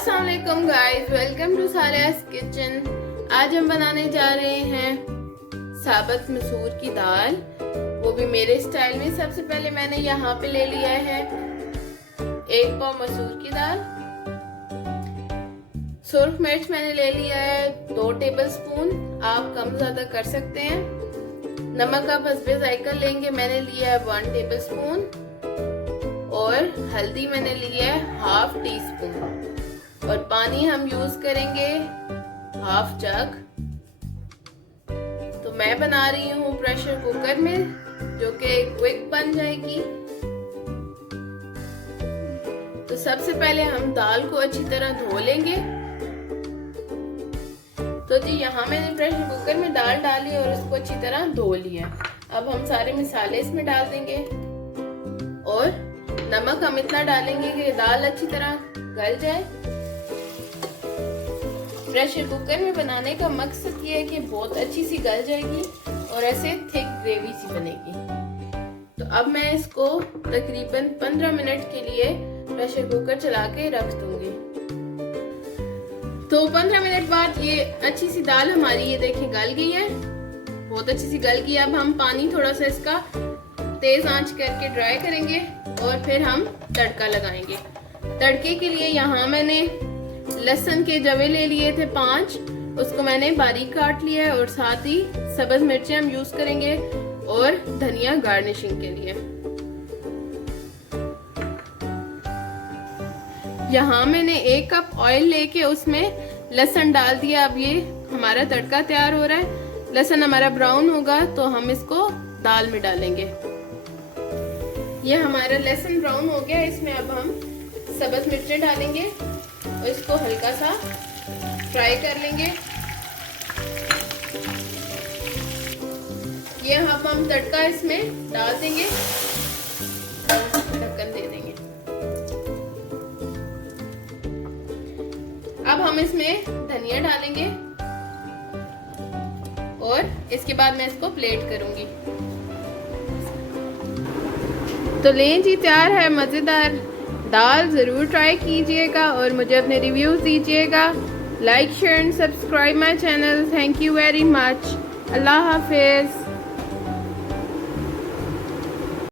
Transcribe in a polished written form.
अस्सलाम वालेकुम guys, welcome to सालिया's kitchen. आज हम बनाने जा रहे हैं साबुत मसूर की दाल, वो भी मेरे स्टाइल में। सबसे पहले मैंने यहाँ पे ले लिया है 1 पाव मसूर की दाल। सुर्ख मिर्च मैंने ले लिया है 2 टेबलस्पून, आप कम ज्यादा कर सकते हैं। नमक आप हस्बे जायका लेंगे, मैंने लिया है 1 टेबलस्पून। और हल्दी मैंने ली है 1/2 टीस्पून। और पानी हम यूज करेंगे 1/2 जग। तो मैं बना रही हूँ प्रेशर कुकर में, जो कि क्विक बन जाएगी। तो सबसे पहले हम दाल को अच्छी तरह धो लेंगे। तो जी यहाँ मैंने प्रेशर कुकर में दाल डाली और उसको अच्छी तरह धो लिया। अब हम सारे मसाले इसमें डाल देंगे और नमक हम इतना डालेंगे कि दाल अच्छी तरह गल जाए। प्रेशर कुकर में बनाने का मकसद ये है कि बहुत अच्छी सी गल जाएगी और ऐसे थिक ग्रेवी सी बनेगी। तो अब मैं इसको तकरीबन 15 मिनट के लिए प्रेशर कुकर चला के रख दूंगी। तो 15 मिनट बाद ये अच्छी सी दाल हमारी ये देखें गल गई है, बहुत अच्छी सी गल गई। अब हम पानी थोड़ा सा इसका तेज आंच करके ड्राई करेंगे और फिर हम तड़का लगाएंगे। तड़के के लिए यहाँ मैंने लहसुन के जवे ले लिए थे 5, उसको मैंने बारीक काट लिया है। और साथ ही सब्ज मिर्चें हम यूज करेंगे और धनिया गार्निशिंग के लिए। यहाँ मैंने 1 कप ऑयल लेके उसमें लहसुन डाल दिया। अब ये हमारा तड़का तैयार हो रहा है। लहसुन हमारा ब्राउन होगा तो हम इसको दाल में डालेंगे। ये हमारा लहसुन ब्राउन हो गया, इसमें अब हम सब्ज मिर्चें डालेंगे और इसको हल्का सा फ्राई कर लेंगे। ये अब हम तड़का इसमें डाल देंगे और ढक्कन दे देंगे। अब हम इसमें धनिया डालेंगे और इसके बाद मैं इसको प्लेट करूंगी। तो लें जी, तैयार है मज़ेदार दाल। ज़रूर ट्राई कीजिएगा और मुझे अपने रिव्यूज़ दीजिएगा। Like share and subscribe my channel. Thank you very much. अल्लाह हाफिज़।